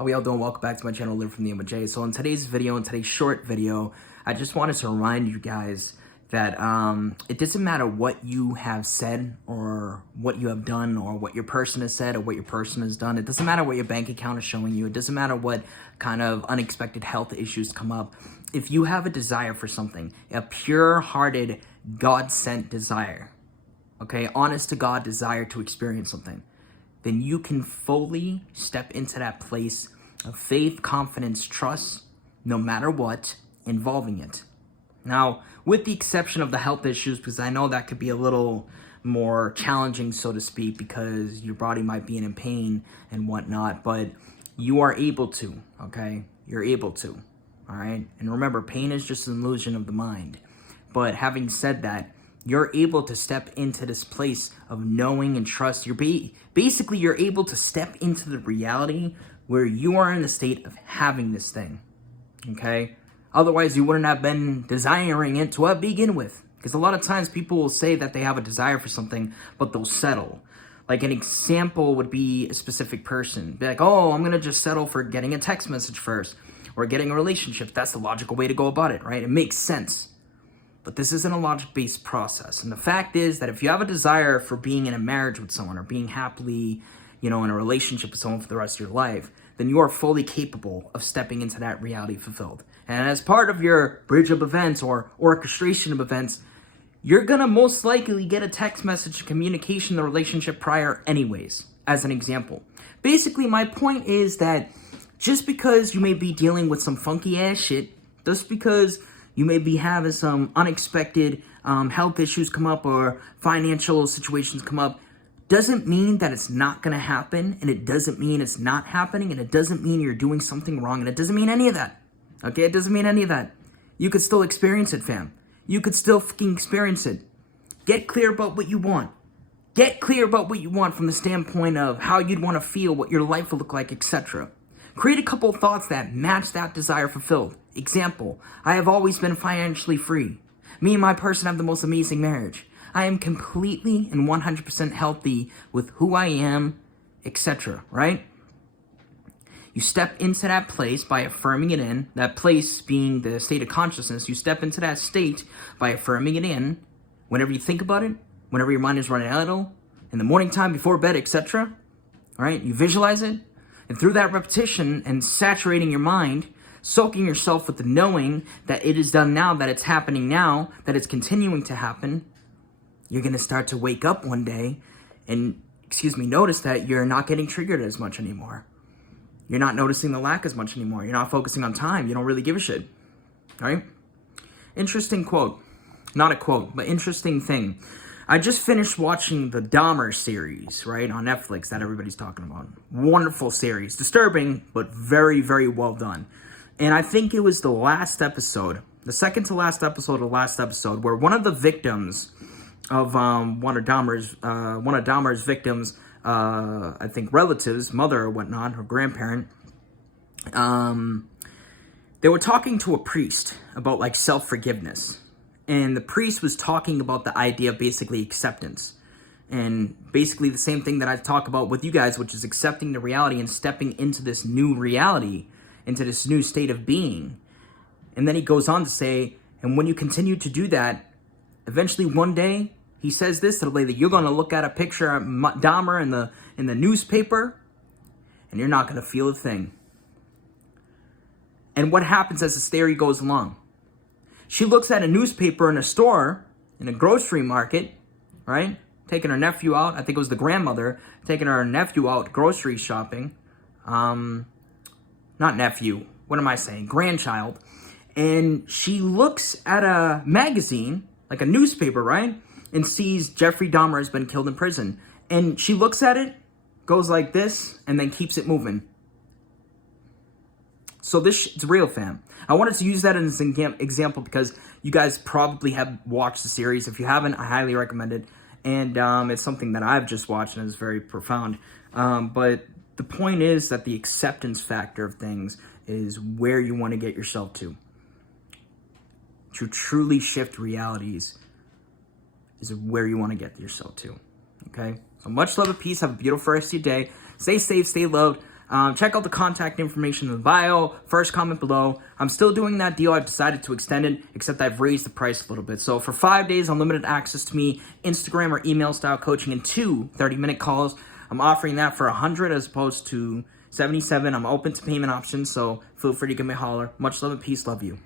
How we all doing? Welcome back to my channel, Livefromtheend with Jay. So in today's video, in today's short video, I just wanted to remind you guys that it doesn't matter what you have said or what you have done or what your person has said or what your person has done. It doesn't matter what your bank account is showing you. It doesn't matter what kind of unexpected health issues come up. If you have a desire for something, a pure-hearted, God-sent desire, okay, honest to God desire to experience something, then you can fully step into that place of faith, confidence, trust, no matter what, involving it. Now, with the exception of the health issues, because I know that could be a little more challenging, so to speak, because your body might be in pain and whatnot, but you are able to, okay? You're able to, all right? And remember, pain is just an illusion of the mind. But having said that, you're able to step into this place of knowing and trust. Basically, you're able to step into the reality where you are in the state of having this thing, okay? Otherwise, you wouldn't have been desiring it to begin with. Because a lot of times people will say that they have a desire for something, but they'll settle. Like an example would be a specific person. Be like, oh, I'm going to just settle for getting a text message first or getting a relationship. That's the logical way to go about it, right? It makes sense. But this isn't a logic-based process. And the fact is that if you have a desire for being in a marriage with someone or being happily, in a relationship with someone for the rest of your life, then you are fully capable of stepping into that reality fulfilled. And as part of your bridge of events or orchestration of events, you're going to most likely get a text message communication in the relationship prior anyways, as an example. Basically, my point is that just because you may be dealing with some funky ass shit, just because you may be having some unexpected health issues come up or financial situations come up, doesn't mean that it's not going to happen, and it doesn't mean it's not happening, and it doesn't mean you're doing something wrong, and it doesn't mean any of that. Okay, it doesn't mean any of that. You could still experience it, fam. You could still fucking experience it. Get clear about what you want. Get clear about what you want from the standpoint of how you'd want to feel, what your life will look like, etc. Create a couple of thoughts that match that desire fulfilled. Example, I have always been financially free. Me and my person have the most amazing marriage. I am completely and 100% healthy with who I am, etc., right? You step into that place by affirming it in, that place being the state of consciousness. You step into that state by affirming it in whenever you think about it, whenever your mind is running idle, in the morning time, before bed, etc., all right? You visualize it, and through that repetition and saturating your mind, soaking yourself with the knowing that it is done now, that it's happening now, that it's continuing to happen, you're going to start to wake up one day and, notice that you're not getting triggered as much anymore. You're not noticing the lack as much anymore. You're not focusing on time. You don't really give a shit. All right? Interesting quote. Not a quote, but interesting thing. I just finished watching the Dahmer series, right, on Netflix that everybody's talking about. Wonderful series. Disturbing, but very, very well done. And I think it was the last episode, the second to last episode of the last episode, where one of the victims of one of Dahmer's victims, I think relatives, mother or whatnot, or grandparent, they were talking to a priest about like self-forgiveness. And the priest was talking about the idea of basically acceptance. And basically the same thing that I talk about with you guys, which is accepting the reality and stepping into this new reality, into this new state of being. And then he goes on to say, and when you continue to do that, eventually one day, he says this to the lady, you're going to look at a picture of Dahmer in the newspaper, and you're not going to feel a thing. And what happens as the story goes along? She looks at a newspaper in a store, in a grocery market, right? Taking her nephew out. I think it was the grandmother taking her nephew out grocery shopping. Not nephew. What am I saying? Grandchild. And she looks at a magazine, like a newspaper, right? And sees Jeffrey Dahmer has been killed in prison. And she looks at it, goes like this, and then keeps it moving. So this shit's real, fam. I wanted to use that as an example because you guys probably have watched the series. If you haven't, I highly recommend it. And it's something that I've just watched and is very profound. But the point is that the acceptance factor of things is where you want to get yourself to. To truly shift realities is where you want to get yourself to. Okay? So much love and peace. Have a beautiful rest of your day. Stay safe, stay loved. Check out the contact information in the bio. First comment below. I'm still doing that deal. I've decided to extend it, except I've raised the price a little bit. So for 5 days, unlimited access to me, Instagram or email style coaching, and 2 30-minute calls. I'm offering that for $100 as opposed to $77. I'm open to payment options, so feel free to give me a holler. Much love and peace. Love you.